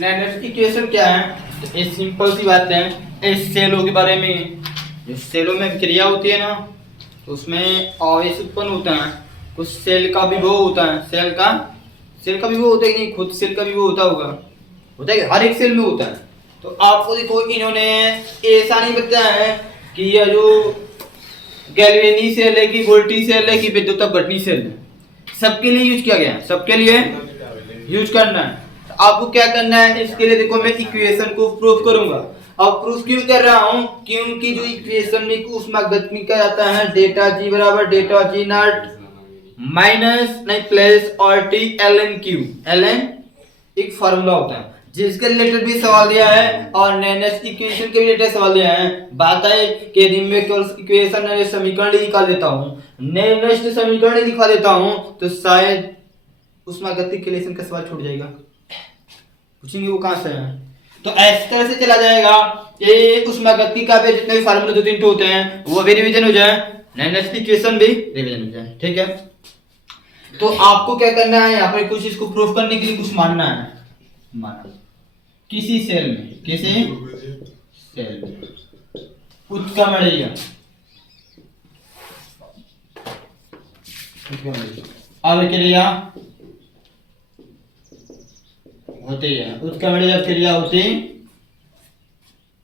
नैनोस equation क्या है? तो ये सिंपल सी बात है। इस सेलों के बारे में, जो सेलों में क्रिया होती है ना, तो उसमें आवेश उत्पन्न होता है। कुछ सेल का विभव होता है, सेल का विभव होता है कि नहीं, खुद सेल का विभव होता है, हर एक सेल में होता है। तो आपको देखो इन्होंने ऐसा नहीं बताया है कि यह जो गैल्वेनी सेल है कि वोल्टी सेल है कि विद्युत अपघटनी सेल है, सबके लिए यूज किया गया है, सबके लिए यूज करना है। तो आपको क्या करना है, इसके लिए देखो मैं इक्वेशन को प्रूफ करूंगा। अब प्रूफ क्यों कर रहा हूं? क्योंकि जो इक्वेशन में ऊष्मागतिकी का आता है डेटा जी बराबर डेटा जी नॉट माइनस नहीं प्लस और T L N Q. L N एक फार्मूला होता है जिसके रिलेटेड भी सवाल दिया है और नैनोस इक्वेशन के रिलेटेड सवाल दिया है। बात है कि यदि मैं इक्वेशन समीकरण लिखा देता हूं, नैनोस समीकरण लिखा देता हूं, तो शायद ऊष्मागतिकी के लिए का सवाल छूट जाएगा, पूछेंगे वो कहां से है। तो इस तरह से चला जाएगा। ये ऊष्मागतिकी का भी जितने भी फार्मूले 2-3 होते हैं वो भी रिवीजन हो जाए, नैनोस इक्वेशन भी रिवीजन हो जाए, ठीक है। तो आपको क्या करना है, यहाँ पर कुछ इसको प्रूफ करने के लिए कुछ मानना है। माना किसी सेल में उत्क्रमणीय अभिक्रिया होती है, उत्क्रमणीय क्रिया होती,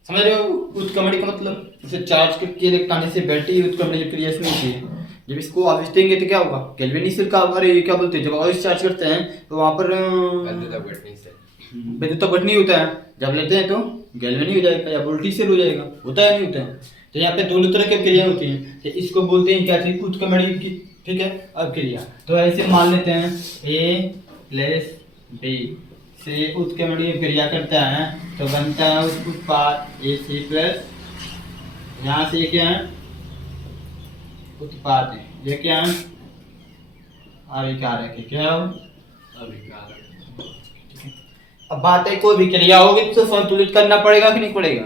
समझ रहे हो? उत्क्रमणीय का मतलब जैसे चार्ज के इलेक्ट्रॉन से बैटरी उत्क्रमणीय क्रिया इसमें होती है। जब इसको आवेश देंगे तो क्या होगा, गैल्वेनी सेल का, अरे क्या बोलते हैं, जब आवेश चार्ज करते हैं तो वहां पर विद्युत अपघटनी होता है, जब लेते हैं तो गैल्वेनी हो जाएगा या वोल्टी सेल हो जाएगा, होता है नहीं होता है। तो यहाँ पे दोनों तरह की क्रिया होती हैं, तो इसको बोलते हैं क्या चीज, उत्क्रमणीय की, ठीक है, अभिक्रिया। तो ऐसे मान लेते हैं ए प्लस बी से उत्क्रमणीय क्रिया करता है तो बनता है उत्पाद ए सी प्लस, यहाँ से क्या है उत्पाद है, ये क्या है अभिकारक है, क्या हो अभिकारक। अब बात है कोई भी क्रिया होगी तो संतुलित करना पड़ेगा कि नहीं पड़ेगा,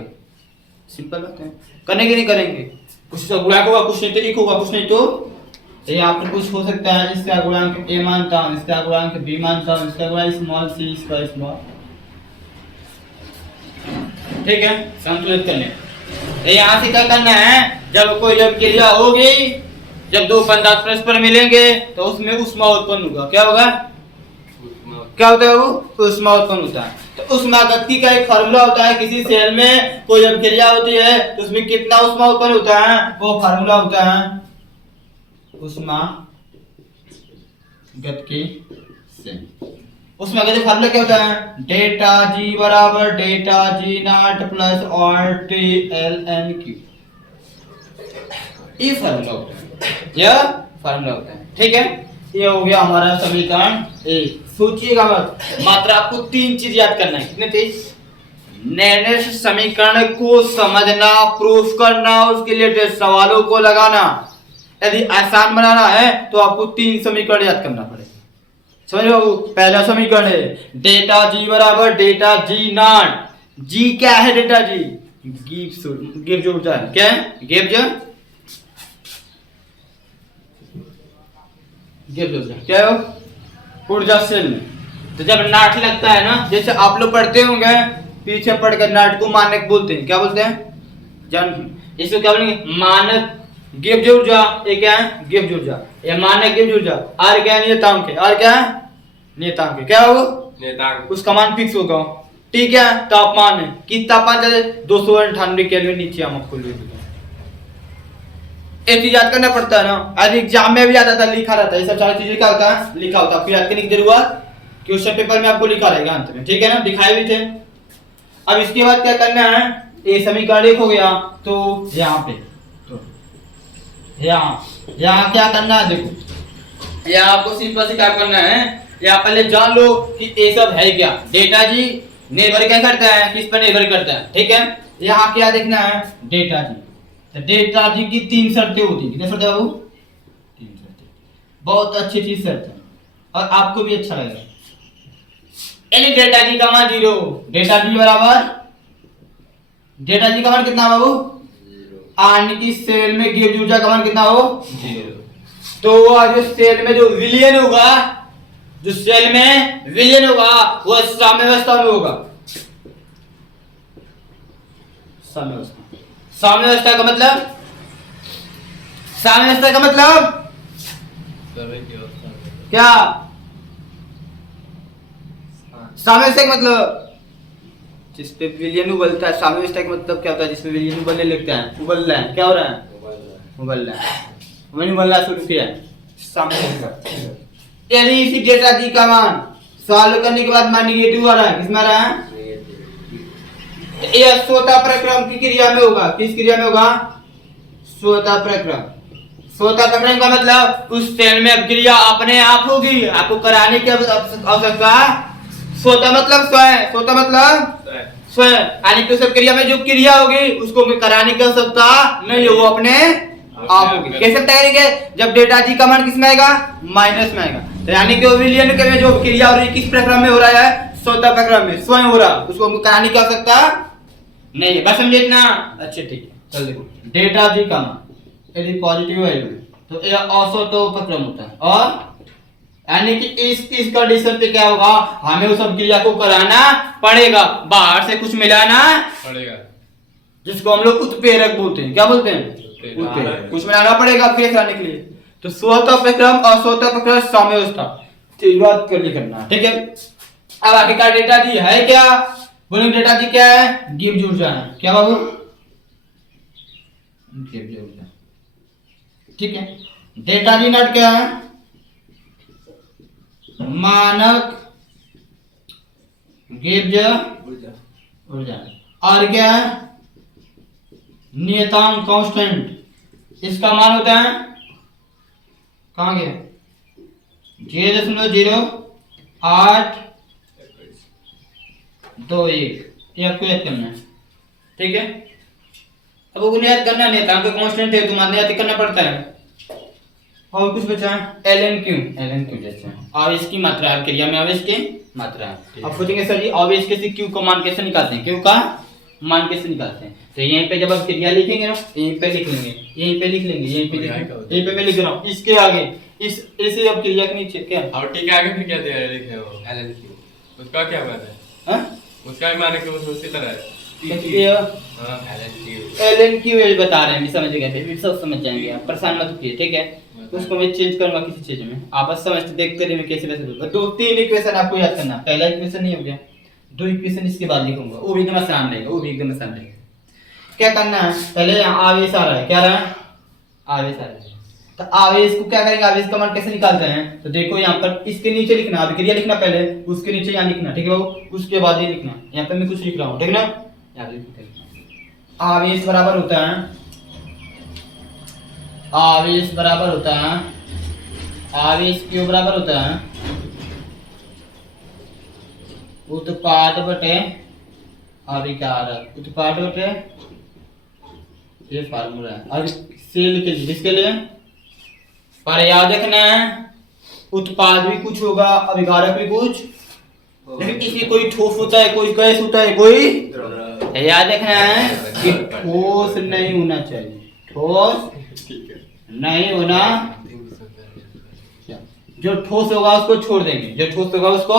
सिंपल बात है। करेंगे नहीं करेंगे, कुछ तो गुणांक होगा, कुछ नहीं तो एक होगा, कुछ नहीं तो यहाँ पर कुछ हो सकता है। इसका गुणांक ए मानता हूँ, इसका गुणांक बी मानता हूँ, इसका गुणांक स्मॉल सी, इसका स्मॉल, ठीक है, संतुलित करने। यहाँ से क्या करना है, जब क्रिया होगी, जब दो पदार्थ परस्पर मिलेंगे तो उसमें ऊष्मा उत्पन्न होगा, क्या होगा, क्या होता है, वो ऊष्मा उत्पन्न होता है। तो ऊष्मागतिकी का एक फार्मूला होता है, किसी सेल में कोई जब क्रिया होती है तो उसमें कितना ऊष्मा उत्पन्न होता है, वो फार्मूला होता है ऊष्मागतिकी से। ऊष्मागतिकी फार्मूला क्या होता है, डेटा जी बराबर डेटा जी नॉट प्लस और टी एल एन क्यू, ये फार्मूला होता है, यह फार्मूला होता है, ठीक है। ये हो गया हमारा समीकरण ए। सोचिएगा मत, मात्र आपको 3 चीज याद करना है, कितने चीज, नैनोस समीकरण को समझना, प्रूफ करना, उसके लिए सवालों को लगाना। यदि आसान बनाना है तो आपको 3 समीकरण याद करना पड़ेगा, समझ रहे हो। पहला समीकरण है डेटा जी बराबर डेटा जी नॉट, जी क्या है, डेटा जी गिव जो ऊर्जा है, क्या है, गिव जो क्या हो ऊर्जा सेल में। तो जब नाट लगता है ना, जैसे आप लोग पढ़ते होंगे, पीछे पढ़कर नाट को मानक बोलते हैं, क्या बोलते हैं, जन इसको क्या बोलेंगे, मानक गिव जो ऊर्जा, ये क्या है गिव जो ऊर्जा, ये मानक गिव जो ऊर्जा, आर क्या है नियतांक है, आर क्या है नियतांक है, क्या हो नियतांक, उसका मान फिक्स होगा, ठीक है। तापमान है, किस तापमान चले 298 केल्विन, नीचे हम आपको ले देंगे। एक चीज याद करना पड़ता है ना, आज एग्जाम में भी याद आता है, लिखा रहता है, ये सब सारी चीजें क्या होता है, लिखा होता है, आपको याद करने की जरूरत, क्वेश्चन पेपर में आपको लिखा रहेगा अंत में, ठीक है ना, दिखाए भी थे। अब इसके बाद क्या करना है, ये समीकरण 1 हो गया, तो यहाँ पे तो यहाँ क्या करना है, देखो यहाँ आपको सिंपल से क्या करना है, यहाँ पहले जान लो कि ये सब है क्या, डेटा जी निर्भर क्या करता है, किस पर निर्भर करता है, ठीक है। यहाँ क्या देखना है, डेटा जी, तो डेटा जी की 3 शर्तें होती है, कितने शर्तें बाबू, 3 शर्तें, बहुत अच्छी चीज शर्त है और आपको भी अच्छा लगेगा। यानी डेटा जी का मान 0, डेटा जी बराबर डेटा जी का मान कितना बाबू, आने की सेल में गिव ऊर्जा का मान कितना हो 0। तो वो जो सेल में जो विलयन होगा, जो सेल में विलयन होगा वो साम्यावस्था में होगा, साम्यावस्था। साम्यावस्था का मतलब, साम्यावस्था का मतलब क्या? साम्यावस्था का मतलब जिसपे विलयन उबलता है। साम्यावस्था का मतलब क्या होता है? जिसपे विलयन उबलने लगता है, उबल रहा है, क्या हो रहा है? उबल रहा है, मैंने उबलना शुरू किया है, साम्यावस्था। यदि इसी डेटा डी का मान सॉल्व करने के बाद मान निगेटिव आ रहा है, किसमें आ रहा है? यह स्वतः प्रक्रम की क्रिया में होगा। किस क्रिया में होगा? स्वतः प्रक्रम। स्वतः प्रक्रम का मतलब उस सेल में अभिक्रिया अपने आप होगी, आपको कराने की आवश्यकता। स्वतः मतलब स्वयं, स्वतः मतलब स्वयं, यानी कि उस क्रिया में जो क्रिया होगी उसको कराने की आवश्यकता नहीं हो, वो अपने आप होगी। कैसे बताएंगे? जब डेटा जी का मान किस में आएगा? माइनस में आएगा। तो यानी कि विलयन के में जो क्रिया हो रही है किस प्रक्रम में हो रहा है? स्वतः प्रक्रम में, स्वयं हो रहा, उसको कराने की आवश्यकता नहीं है। बस समझे इतना? अच्छा ठीक है, चल देखो, डेटा जी का मान यदि पॉजिटिव वैल्यू है तो यह असतः प्रक्रम होता है, और यानी कि इस कंडीशन पे क्या होगा? हमें उस क्रिया को कराना पड़ेगा, बाहर से कुछ मिलाना पड़ेगा, जिसको हम लोग उत्प्रेरक बोलते हैं। क्या बोलते हैं? उत्प्रेरक। कुछ मिलाना पड़ेगा क्रिया कराने के लिए। तो स्वतः प्रक्रम और स्वतः प्रक्रम साम्यावस्था, ठीक बात कर लिखना, ठीक है। अब आखिरकार डेटा जी है क्या? बोलेंगे डेटा जी क्या है? गिब्स ऊर्जा है। क्या बाबू? गिब्स ऊर्जा, ठीक है। डेटा जी नॉट क्या है? मानक गिब्स ऊर्जा। और क्या है? नियतांक कांस्टेंट। इसका मान होता है, कहां गया? 0.0821, ये आपको याद करना है, ठीक है। अब वो याद करना नहीं था, आपको कांस्टेंट है तो मान याद करना पड़ता है। और कुछ बचा है? ln q जैसे आवेश की मात्रा है, क्रिया में आवेश की मात्रा है। अब पूछेंगे सर जी आवेश के से q का मान कैसे निकालते हैं? q का मान कैसे निकालते हैं? तो यहीं पे जब आप क्रिया लिखेंगे ना, यहीं पे लिख लेंगे, यहीं पे लिख लेंगे, यहीं पे यहीं पे मैं लिख रहा हूँ, इसके आगे इसे अब क्रिया के नीचे क्या और टी के आगे फिर क्या दिया लिखे हो? ln q, उसका क्या मान है? हां, उसका भी मान है कि वो उसी तरह है। हां, ln q ये बता रहे हैं, समझ गए थे, सब समझ जाएंगे आप, परेशान मत होइए, ठीक है। उसको मैं चेंज करूंगा किसी चीज में, आप बस समझते देखते रहिए कैसे कैसे बोलूंगा। दो तीन इक्वेशन आपको याद करना, पहला इक्वेशन नहीं हो गया, दो इक्वेशन इसके बाद लिखूंगा, वो भी एकदम आसान रहेगा, वो भी एकदम आसान रहेगा। क्या करना है? पहले यहाँ आवेश आ रहा है, क्या रहा है? आवेश आ रहा है, तो आवेश को क्या करेंगे? आवेश का मान कैसे निकालते हैं? तो देखो यहाँ पर इसके नीचे लिखना, अभिक्रिया लिखना पहले, उसके नीचे यहाँ लिखना, ठीक है बाबू, उसके बाद ये लिखना। यहाँ पे मैं कुछ लिख रहा हूँ, ठीक ना? यहाँ पे आवेश बराबर होता है, आवेश बराबर होता है, आवेश क्यों बराबर होता है? उत्पाद बटे अभिकारक, उत्पाद बटे, ये फार्मूला है। अब सेल के लिए, किसके लिए? पर याद रखना है उत्पाद भी कुछ होगा, अभिकारक भी कुछ, लेकिन इसमें कोई ठोस होता है, कोई गैस होता है, कोई, याद रखना है कि ठोस नहीं होना चाहिए, ठोस नहीं होना, जो ठोस होगा उसको छोड़ देंगे, जो ठोस होगा उसको,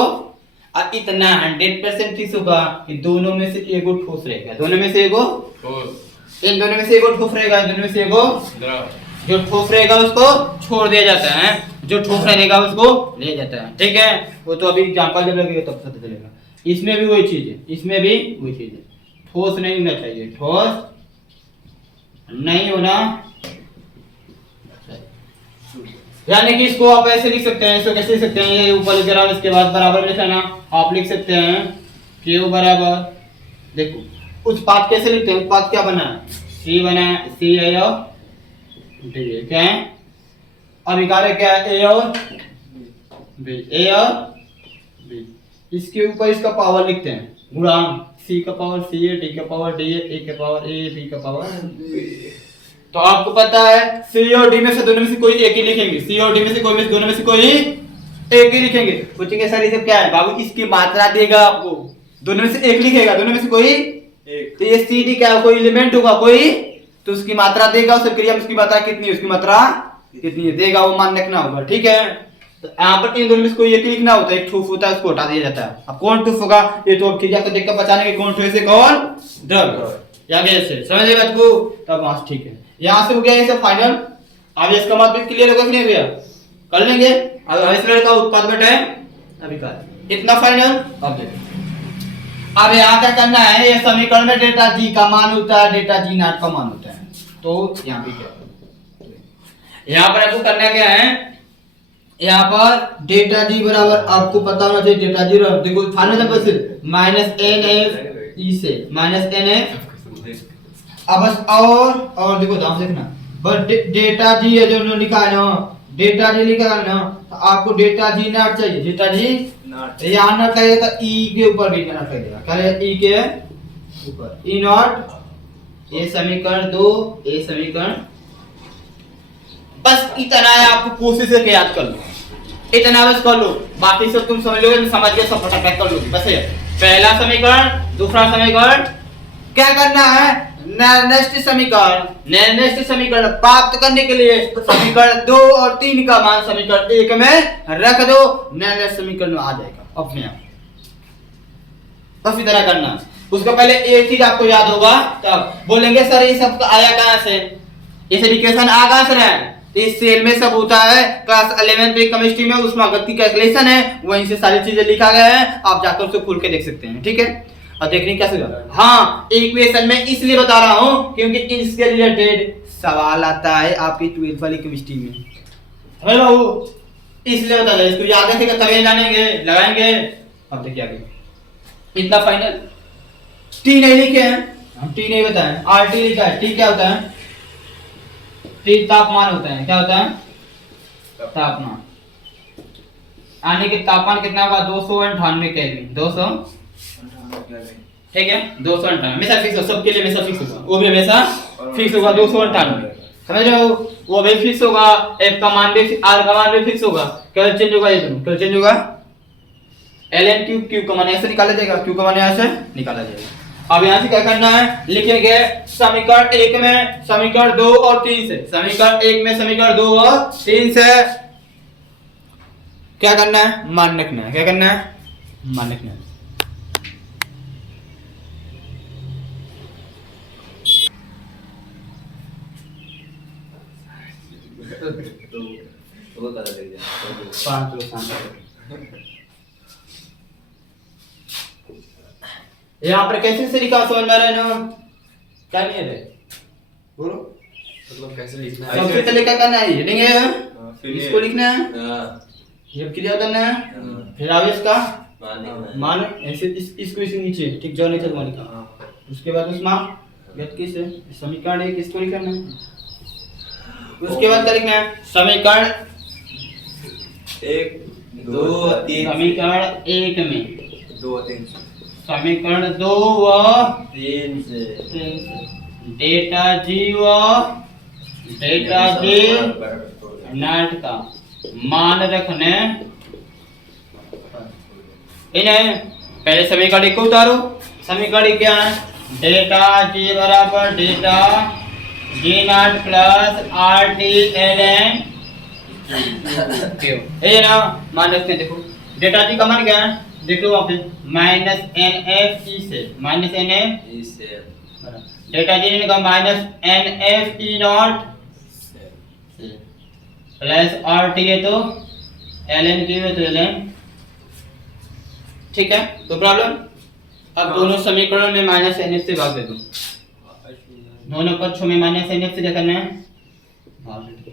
और इतना 100% फिक्स होगा कि दोनों में से एगो ठोस रहेगा, दोनों में से एगो ठोस, इन दोनों में से एगो ठोस रहेगा, दोनों में से एगो द्रव। जो ठोस रहेगा उसको छोड़ दिया जाता है, जो ठोस रहेगा उसको ले जाता है, ठीक है। वो तो अभी एग्जांपल जब लगेगा तब पता चलेगा। इसमें भी वही चीज है, इसमें भी वही चीज है, ठोस नहीं होना चाहिए, ठोस नहीं होना, यानी कि इसको आप ऐसे लिख सकते हैं, इसको कैसे लिख सकते हैं? ये ऊपर लिख रहा हूं, इसके बाद बराबर लिखना ना, आप लिख सकते हैं Q बराबर, देखो उत्पाद कैसे लिखते हैं? उत्पाद क्या बना है? C बना है, C है और D है, क्या है? अभिकारक क्या है? A और B, A और B। इसके ऊपर इसका पावर लिखते हैं, गुणांक, C का पावर C है, D का पावर D है, A का पावर A, B का पावर। तो आपको पता है C और D में से दोनों में से कोई एक ही लिखेंगे, C और D में से कोई दोनों में से कोई एक ही लिखेंगे। पूछेंगे सर ये क्या है? बाबू इसकी मात्रा देगा आपको, दोनों में से एक लिखेगा, दोनों में से कोई एक। तो ये C D क्या है? कोई एलिमेंट होगा कोई, तो उसकी मात्रा देगा, उस क्रिया में उसकी मात्रा कितनी है, उसकी मात्रा कितनी है देगा, वो मान रखना होगा, ठीक है। तो यहाँ पर इन दोनों में से कोई एक लिखना होता है, एक ठोस होता है उसको हटा दिया जाता है। अब कौन ठोस होगा? ये तो अब क्रिया को देखकर पहचानेंगे कौन ठोस है कौन द्रव। या फिर ऐसे, समझ गए बात को? तब वहां से ठीक है, यहाँ से हो गया ये सब फाइनल। अब इसका मतलब क्लियर होगा कि नहीं हो गया? कर लेंगे। अब हमें का उत्पाद घट है अभी का इतना फाइनल। अब यहाँ क्या करना है, ये समीकरण में डेल्टा जी का मान होता है, डेल्टा जी नॉट का मान होता है। तो यहाँ पे क्या, यहाँ पर आपको करना क्या है, यहाँ पर डेल्टा जी बराबर आपको पता होना चाहिए, डेल्टा जी बराबर देखो फाइनल नंबर से माइनस एन एफ ई से माइनस एन एफ। अब बस और देखो ध्यान से देखना, बस डेल्टा जी है जो लिखा है ना, डेल्टा जी लिखा है ना, तो आपको डेल्टा जी नॉट चाहिए, डेल्टा जी नॉट यहाँ नॉट लगेगा तो ई के ऊपर भी नॉट लगेगा, क्या ई के ऊपर ई नॉट। ये समीकरण 2, ये समीकरण, बस इतना है, आपको कोशिश करके याद कर लो, इतना बस कर लो, बाकी सब तुम समझ लोगे, समझ के सब फटाफट कर लोगे। बस ये पहला समीकरण, दूसरा समीकरण, क्या करना है, नेक्स्ट समीकरण प्राप्त करने के लिए समीकरण 2 और 3 का मान समीकरण 1 में रख दो, नेक्स्ट समीकरण में आ जाएगा अपने आप। बस इतना करना। उसका पहले एक चीज आपको याद होगा, तब बोलेंगे सर ये सब आया कहां से, ये सब इक्वेशन आ कहां से रहा है? इस सेल में सब होता है, क्लास 11 पे केमिस्ट्री में उसमें गति कैलकुलेशन है, वहीं से सारी चीजें लिखा गया है, आप जाकर उसको खोल के देख सकते हैं। ठीक है, और देखने कैसे होगा। हाँ, इक्वेशन में इसलिए बता रहा हूं क्योंकि इसके रिलेटेड सवाल आता है आपकी 12th वाली केमिस्ट्री में, हेलो, इसलिए बता रहा, इसको याद रखेगा तभी जानेंगे, लगाएंगे। अब देखिए आगे, इतना फाइनल टी नहीं लिखे हैं, हम टी नहीं बताएं, आर टी लिखा है। टी क्या होता है? टी तापमान होता है। क्या होता है? तापमान। आने के तापमान कितना होगा? 298 केल्विन, 200, ठीक है, 298 हमेशा फिक्स हो, सबके लिए हमेशा फिक्स होगा, वो भी हमेशा फिक्स होगा 298, समझ रहे हो? वो भी फिक्स होगा, एफ का मान भी, आर का मान भी फिक्स होगा, केवल चेंज होगा, ये दोनों केवल चेंज होगा। ln क्यूब, क्यूब का मान ऐसे निकाला जाएगा, क्यूब का मान ऐसे निकाला जाएगा। अब यहाँ से क्या करना है, लिखेंगे समीकरण 1 में समीकरण 2 और 3 से, समीकरण 1 में समीकरण 2 और 3 से क्या करना है, मान रखना है। क्या करना है? मान रखना है। यहाँ पर कैसे से लिखा समझ में आ रहा है ना? क्या नहीं है बोलो, मतलब कैसे लिखना है? सबसे पहले क्या करना है, हेडिंग है, इसको लिखना है, ये क्रिया करना है, फिर आवेश का मान ऐसे इसको इसे नीचे ठीक जो नीचे मान लिखा, उसके बाद उसमें गति से समीकरण 1 इसको लिखना है, उसके बाद क्या लिखना है, समीकरण 1 2 3, समीकरण 1 में 2 3, समीकरण 2 व 3 से डेटा जी व डेटा जी नॉट का मान रखने, इन्हें पहले समीकरण 1 को उतारो। समीकरण 1 क्या है, डेटा जी बराबर डेटा G naught plus R T L N, ये ना मान रखते हैं। देखो डेटा जी का मान क्या है, देखो वहां पे माइनस एन एफ ई से, माइनस एन एफ ई से डेटा जी का minus N F E naught plus R T है तो एल एन की है तो एल एन, ठीक है। तो प्रॉब्लम, अब दोनों समीकरणों में माइनस एन एफ से भाग दे दो, दोनों पक्षों में माइनस एन एफ से क्या करना है, भाग दे दो,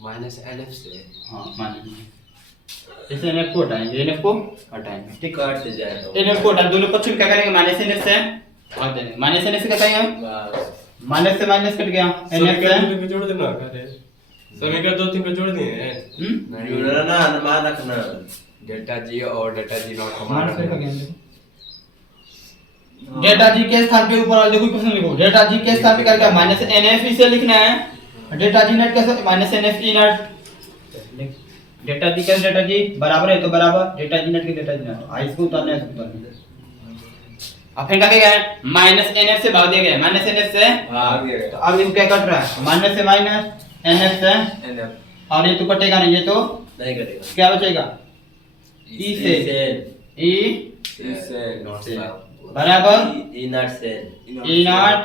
माइनस एन एफ से, हाँ माइनस, जैसे एन एफ को हटाएंगे, एन एफ को हटाएंगे, ठीक, काट से जाएगा, एन एफ को हटा, दोनों पक्षों में क्या करेंगे, माइनस एन एफ से भाग देंगे, माइनस एन एफ से क्या करेंगे, माइनस से माइनस कट गया, एन एफ से जोड़ देना, समीकरण 2 3 को जोड़ दिए हैं, जोड़ना ना, मान रखना, डेल्टा जी और डेल्टा जी नॉट का मान मान रखा गया। डेटा जी के स्थान पे ऊपर देखो क्वेश्चन लिखो, डेटा जी के स्थान पे क्या क्या माइनस एन एफ ई से लिखना है, डेटा जी नॉट कैसे minus N F E naught, डेटा जी कैसे डेटा जी बराबर है तो बराबर डेटा जी नॉट के डेटा जी नॉट, आई इसको उतारना है तो उतारना है। अब फिर क्या किया है, माइनस एन एफ से भाग दिया गया, माइनस एन एफ से भाग दिया तो अब इसको क्या कट रहा है, माइनस से माइनस एन एफ से एन एफ, और ये तो कटेगा नहीं, ये तो नहीं कटेगा, क्या बचेगा, ई से ई से नॉट से, का बराबर E naught cell E naught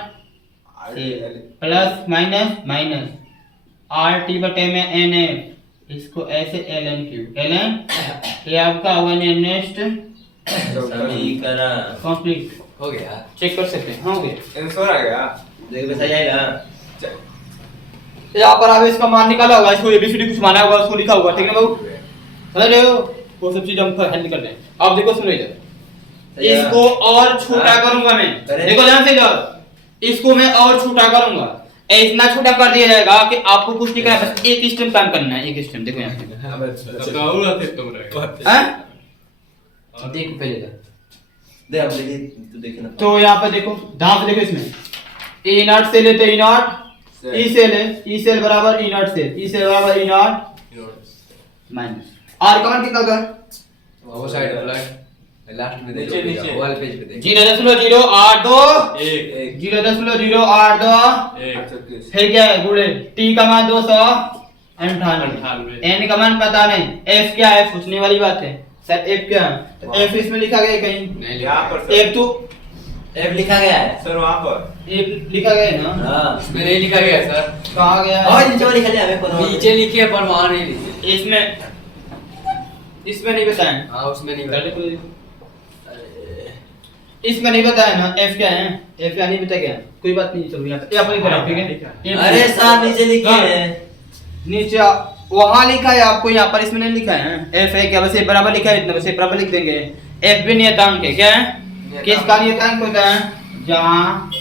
plus minus minus R T बटे में एन एफ, इसको ऐसे L N Q L N, ये आपका हुआ नेक्स्ट समीकरण कंप्लीट। हो गया। चेक कर सकते हैं, हाँ हो गया। आंसर आ गया। देख बस आ जाएगा। यहाँ पर आप इसका मान निकाला होगा, इसको एबीसीडी कुछ माना होगा, उसको लिखा होगा, ठीक है ना बाबू, समझ रहे हो? वो सब चीज हम हैंडल कर रहे हैं। अब देखो सुनो इधर, इसको और छोटा करूंगा मैं, देखो ध्यान से इधर, इसको मैं और छोटा करूंगा, इतना छोटा कर दिया जाएगा कि आपको कुछ नहीं करना, बस एक स्टेम काम करना है, एक स्टेम। देखो यहाँ पे, तो और आते तुम रहे। हैं? देखो पहले इधर, दे अब देखिए तू देखना। तो यहाँ पे देखो, ध्यान से देखो, इसमें ए नॉट से लेते ई नॉट, ई सेल है, ई सेल बराबर E naught cell, E cell बराबर ई नॉट माइनस आर का मान कितना होगा? वो साइड ब्लैक लास्ट में नीचे नीचे वाल पेज पे देख। 0.082 एक 0.082 फिर क्या है गुणे, टी का मान 298, एन का मान पता नहीं, एफ क्या है पूछने वाली बात है सर, एफ क्या है? तो एफ इसमें लिखा गया है कहीं? नहीं यहाँ लिखा। पर एफ तो एफ लिखा गया है सर वहां पर एफ लिखा गया है ना? हां इसमें नहीं लिखा गया सर। कहाँ गया है? और नीचे वाली लिखा है हमें को नीचे लिखे पर वहां नहीं लिखे। इसमें, इसमें नहीं बताया, हां उसमें नहीं लिखा। इसमें नहीं बताया ना एफ क्या है, एफ क्या नहीं बताया क्या, कोई बात नहीं, चलो यहाँ पे यहाँ पर लिखा है, ठीक है? अरे सर नीचे लिखे हैं नीचे वहां लिखा है आपको, यहाँ पर इसमें नहीं लिखा है एफ है क्या, बस ये बराबर लिखा है, इतना बस ये बराबर लिख देंगे। एफ भी नियतांक है, क्या है? किसका नियतांक होता है? जहाँ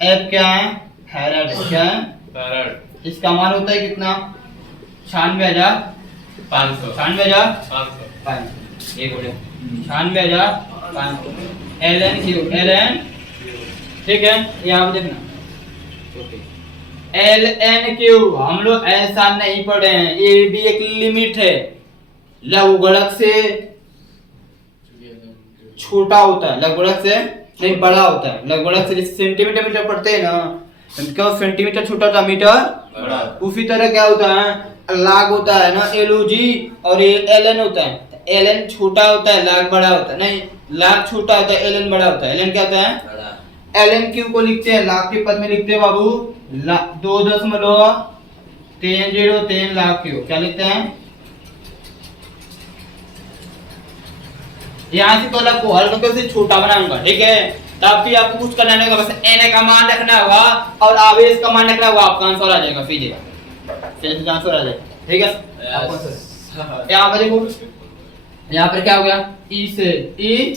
एफ क्या है? फैराड है, क्या है? फैराड। इसका मान होता है कितना? 96,500, 96,500 एक बोले 96,500 L N Q, L N, ठीक है? यहाँ पे देखना एल एन क्यू, हम लोग ऐसा नहीं पढ़े हैं, ये भी एक लिमिट है, लघुगणक से छोटा होता है, लघुगणक से नहीं बड़ा होता है, लघुगणक से जैसे सेंटीमीटर मीटर पढ़ते हैं ना, क्यों सेंटीमीटर छोटा होता है, मीटर बड़ा। उसी तरह क्या होता है, लाख होता है ना, एलओजी, और ये एल एन होता है, एल एन छोटा होता है, लाख बड़ा होता है, नहीं लाख छोटा होता है, एल एन बड़ा होता है, एल एन क्या होता है? बड़ा। एल एन क्यू को लिखते हैं लाख के पद में, लिखते हैं बाबू 2.303 लाख क्यू, क्या लिखते हैं? यहाँ से तो अलग को हल्का से छोटा बनाऊंगा, ठीक है? तब भी आपको कुछ करना नहीं होगा, बस एन का मान रखना होगा और आवेश का मान रखना होगा, आपका आंसर आ जाएगा, फिजिक्स का आंसर आ जाएगा, ठीक है? यहाँ पर देखो, यहाँ पर क्या हो गया? ई से ई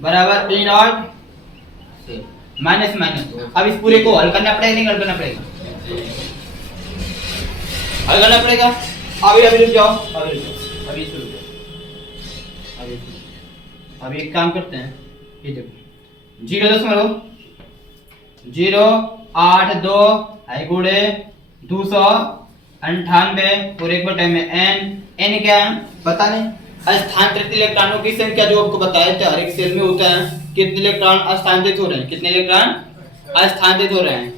बराबर ई नॉट माइनस माइनस, अब इस पूरे को हल करना पड़ेगा, नहीं हल करना पड़ेगा? हल करना पड़ेगा। अभी रुक जाओ, अभी शुरू अभी एक काम करते हैं, ये देखो 0.082 आई गुणे 298 और एक बटे में एन, एन क्या है पता नहीं, स्थानांतरित इलेक्ट्रॉनों की संख्या जो आपको बताया था, हर एक सेल में होता है, कितने इलेक्ट्रॉन स्थानांतरित हो रहे हैं, कितने इलेक्ट्रॉन स्थानांतरित हो रहे हैं,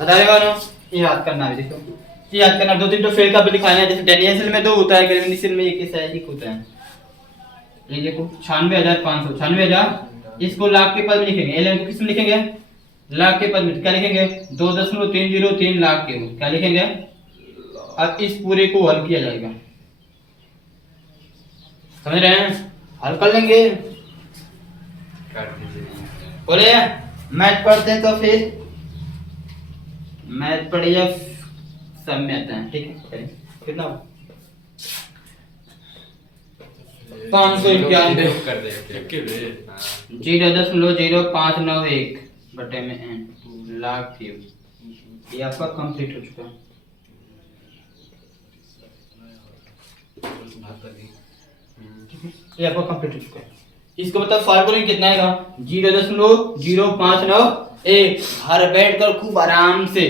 बताएगा ना? ये याद करना है, देखो ये याद करना, दो तीन तो फेल का भी दिखाना है, जैसे डेनियल सेल में 2 होता है, ग्रेविटी सेल में एक होता है। ये देखो 96,500, 96,000, इसको लाख के पद में लिखेंगे, एल एन को किस में लिखेंगे? लाख के पद में, क्या लिखेंगे? 2.303 लाख के, क्या लिखेंगे? अब इस पूरे को हल किया जाएगा, समझ रहे हैं? हल कर लेंगे, बोले मैथ पढ़ते हैं तो फिर मैथ पढ़िए, सब में आता है, ठीक है? कितना 591 कर दे 0.0591 बटे में एन लाख क्यूब, ये आपका कंप्लीट हो चुका है। ये आपका कंप्लीट हो चुका है। इसको मतलब सॉल्व करेंगे, कितना आएगा? 0.0591, घर बैठकर खूब आराम से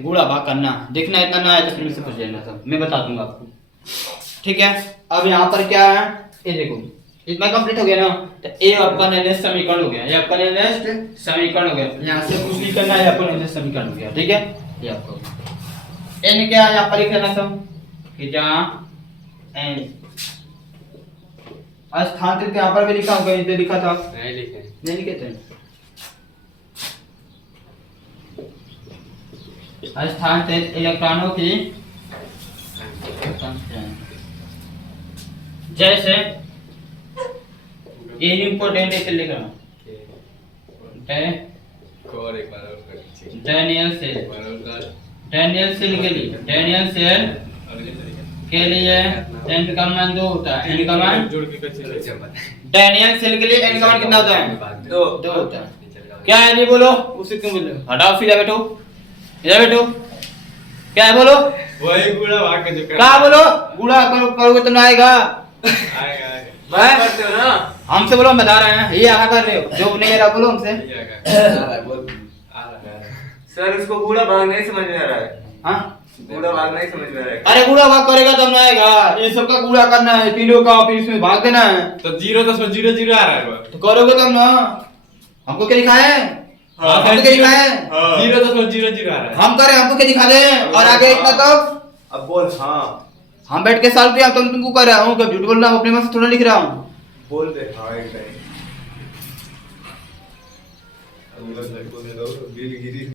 गुणा भाग करना, देखना इतना ना आया तो फिर से पूछ लेना, सब मैं बता दूंगा आपको, ठीक है? अब यहाँ पर क्या है, ये देखो इतना कंप्लीट हो गया ना, तो ए आपका निर्देश समीकरण हो गया, ये आपका निर्देश समीकरण हो गया, यहाँ से कुछ नहीं करना है, आपका निर्देश समीकरण हो गया, ठीक है? ये आपको एन क्या है यहाँ पर लिख लेना सब, कि जहाँ एन स्थानांतरित यहाँ पर भी लिखा हूँ, कहीं पे लिखा था? नहीं लिखे। नहीं लिखे थे। स्थानांतरित इलेक्ट्रॉनों की संख्या, जैसे ये इम्पोर्टेंट है, लिख रहा हूँ। और एक बार और कर दीजिए। डैनियल सेल, और कर। डैनियल सेल के लिए, डैनियल सेल और ये तरीका। के लिए n का मान 2 होता है। n का मान, जोड़ के कैसे लिखें? डैनियल सेल के लिए n का मान कितना होता है? 2 होता है। क्या है? नहीं बोलो, उसे क्यों बोल रहे हो? हटाओ, सीधा बैठो, इधर बैठो। क्या है बोलो? वही गुड़ा भाग के जो कर। क्या बोलो? गुणा करो, करोगे तो ना आएगा। आएगा आएगा। मैं करते हो ना? हमसे बोलो, हम बता रहे हैं। ये आगा कर रहे हो, जो नहीं आ रहा बोलो हमसे। ये आएगा। आ रहा है बोल। आ रहा है। सर उसको बूढ़ा भाग नहीं समझ में आ रहा है। हाँ, बूढ़ा भाग नहीं समझ में आ रहा है। अरे गुणा भाग करेगा तब ना आएगा। ये सबका गुणा करना है, तीनों का, फिर इसमें भाग देना है। तो 0.00 आ रहा है बस। तो करोगे तब ना। हमको क्या लिखा है? हाँ, हमको क्या लिखा है? 0.00 आ रहा है। हम करें, हमको क्या दिखा दे? और आगे इतना तक अब बोल हाँ। हम बैठ के सॉल्व किया, तुम तुमको कर रहा हूँ। कब झूठ बोल रहा हूँ? अपने मन से थोड़ा लिख रहा हूँ। बोल दे हाँ एक टाइम।